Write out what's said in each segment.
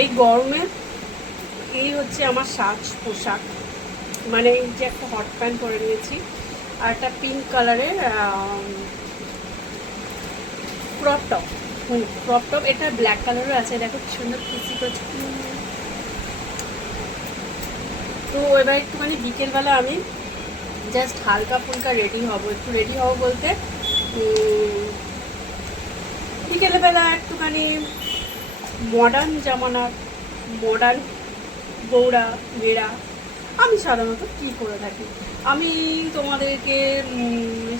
এই গরমে এই হচ্ছে আমার সাজ পোশাক, মানে এই যে একটা হট প্যান্ট পরে নিয়েছি আর একটা পিঙ্ক কালারের ক্রপ টপ। ক্রপ টপ, এটা ব্ল্যাক কালারও আছে, দেখো কি সুন্দর খুশি করছে। তো এবার একটুখানি বিকেলবেলা আমি জাস্ট হালকা ফুলকা রেডি হব। একটু রেডি হব বলতে বিকেলবেলা একটুখানি মডার্ন জামানার মডার্ন বউরা মেয়েরা আমি সাধারণত কী করে থাকি, আমি তোমাদেরকে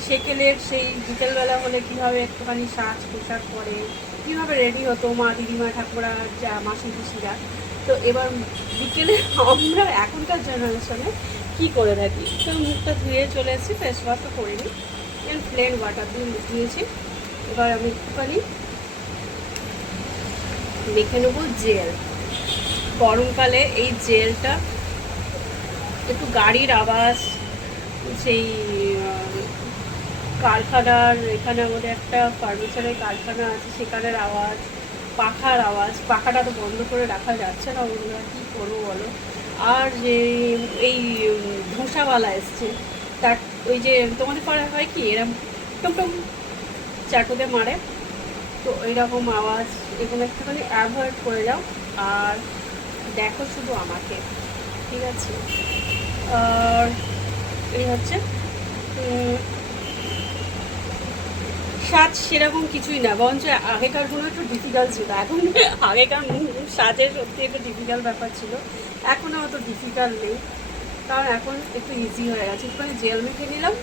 সেকেলের সেই বিকেলবেলা হলে কীভাবে একটুখানি সাজ পোশাক পরে কীভাবে রেডি হতো মা দিদিমা ঠাকুরা মাসি পিসিরা, তো এবার বিকেলে আমরা এখনকার জেনারেশনে কী করে থাকি। তো মুখটা ধুয়ে চলে এসেছি, ফেস ওয়াশও করিনি, প্লেন ওয়াটার দিয়ে মুখ ধুয়েছি। এবার আমি একটুখানি মেখে নেবো জেল। গরমকালে এই জেলটা একটু গাড়ির আওয়াজ, সেই কারখানার, এখানে আমাদের একটা ফার্নিচারের কারখানা আছে সেখানের আওয়াজ, পাখার আওয়াজ, পাখাটা তো বন্ধ করে রাখা যাচ্ছে না, ওগুলো কী করবো বলো। আর যে এই ধোসাওয়ালা এসছে, তার ওই যে তোমাদের পাড়া হয় কি এরকম টুমটুম চাটুতে মারে, তো এইরকম আওয়াজ, এগুলো একটুখানি অ্যাভয়েড করে যাও আর দেখো শুধু আমাকে, ঠিক আছে। আর এই হচ্ছে সাজ সেরকম কিছুই না, বরঞ্চ আগেকারগুলো একটু ডিফিকাল্ট ছিল, এখন আগেকার সাজে সত্যি একটু ডিফিকাল্ট ব্যাপার ছিল, এখন অত ডিফিকাল্ট নেই, কারণ এখন একটু ইজি হয়ে গেছে। একটুখানি জেল মেখে নিলাম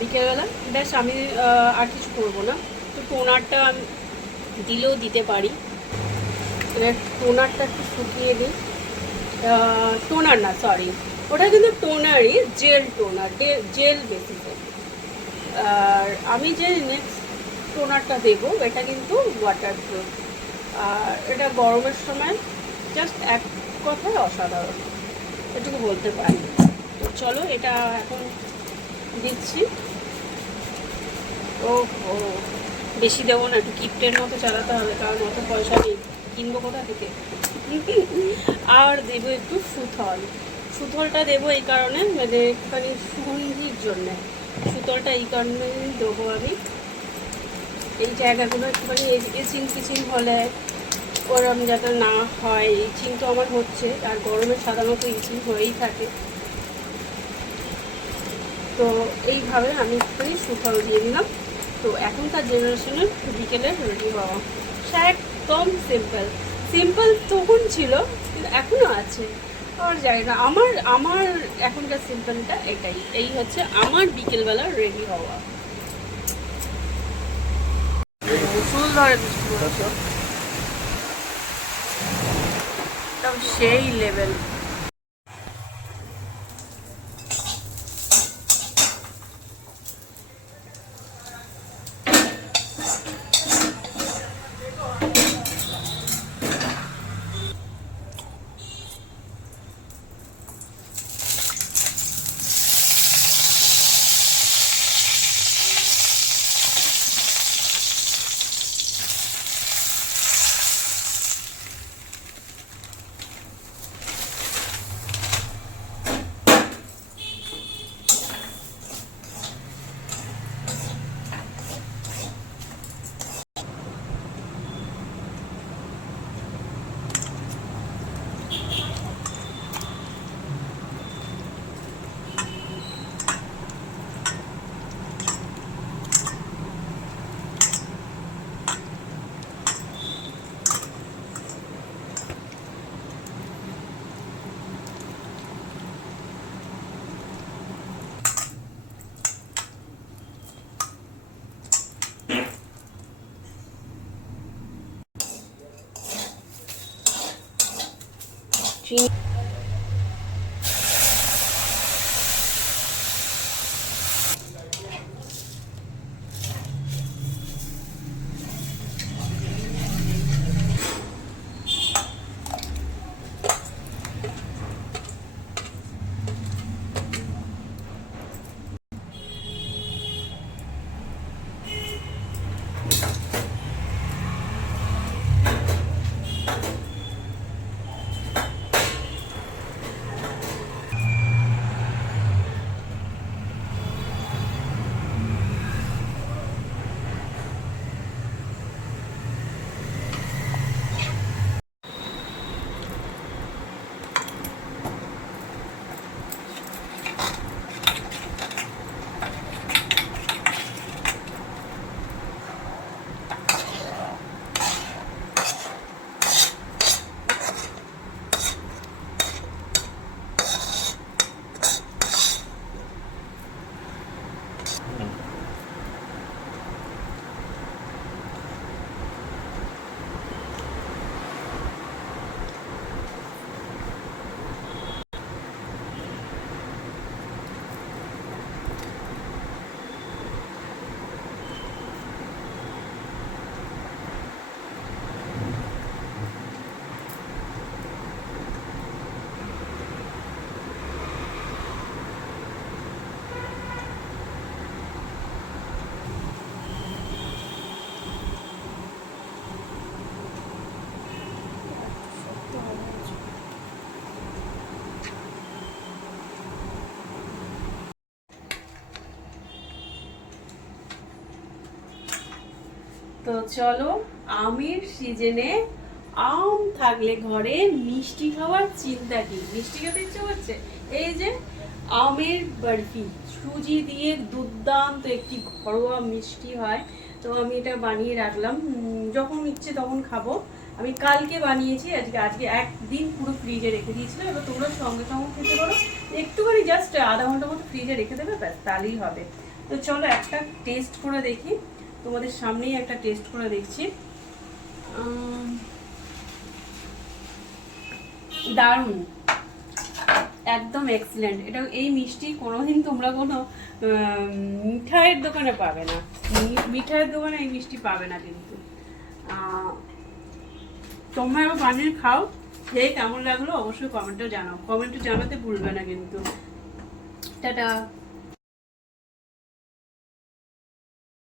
বিকেলবেলা, ব্যাস আমি আর কিছু করবো না। তো টোনারটা আমি দিলেও দিতে পারি, এবার টোনারটা একটু শুকিয়ে দিই, টোনার না সরি, ওটা কিন্তু টোনারই, জেল টোনার, জেল বেসিসে। আর আমি যে নেক্সট টোনারটা দেবো এটা কিন্তু ওয়াটার প্রুফ, আর এটা গরমের সময় জাস্ট এক কথায় অসাধারণ, এটুকু বলতে পারি। তো চলো এটা এখন দিচ্ছি। ও ও বেশি দেবো না, একটু কিপ্টের মতো চালাতে হবে, কারণ অত পয়সা নেই, কিনবো কোথা থেকে। আর দেবো একটু সুথল, সুথলটা দেবো এই কারণে, মানে একটুখানি সুগন্ধির জন্যে সুতলটা এই কারণে দেবো আমি। এই জায়গাগুলো একটুখানি এচিং কিচিং হলে ওরম যাতে না হয়, ইচিং তো আমার হচ্ছে, আর গরমে সাধারণত ইচিং হয়েই থাকে, তো এইভাবে আমি একটুখানি সুথল দিয়ে দিলাম। তো এখনকার জেনারেশনের বিকেলে রেডি হওয়া সে একদম সিম্পল, সিম্পল তখন ছিল কিন্তু এখনও আছে, আর জানি না, আমার আমার এখনকার সিম্পলটা এটাই, এই হচ্ছে আমার বিকেলবেলা রেডি হওয়া। ফুল ধরে সেই লেভেল। তো চলো, আমের সিজনে আম থাকলে ঘরে মিষ্টি খাওয়ার চিন্তা কি? মিষ্টি খেতে ইচ্ছে করছে, এই যে আমের বরফি, সুজি দিয়ে দুর্দান্ত একটি ঘরোয়া মিষ্টি হয়। তো আমি এটা বানিয়ে রাখলাম, যখন ইচ্ছে তখন খাবো। আমি কালকে বানিয়েছি, আজকে আজকে একদিন পুরো ফ্রিজে রেখে দিয়েছিলাম। এবার তোমরা সঙ্গে সঙ্গে খেতে পারো, একটুখানি জাস্ট আধা ঘন্টার মতো ফ্রিজে রেখে দেবে, ব্যাস তাহলেই হবে। তো চলো একটা টেস্ট করে দেখি, তোমাদের সামনেই একটা টেস্ট করে দেখছি। দারুণ, একদম এক্সিলেন্ট। এটা এই মিষ্টি কোনোদিন তোমরা কোনো মিঠাইয়ের দোকানে পাবে না, মিঠাইয়ের দোকানে এই মিষ্টি পাবে না কিন্তু। তোমরা এবার বানিয়ে খাও, খেয়ে কেমন লাগলো অবশ্যই কমেন্টে জানাও, কমেন্টে জানাতে ভুলবে না কিন্তু। টাটা।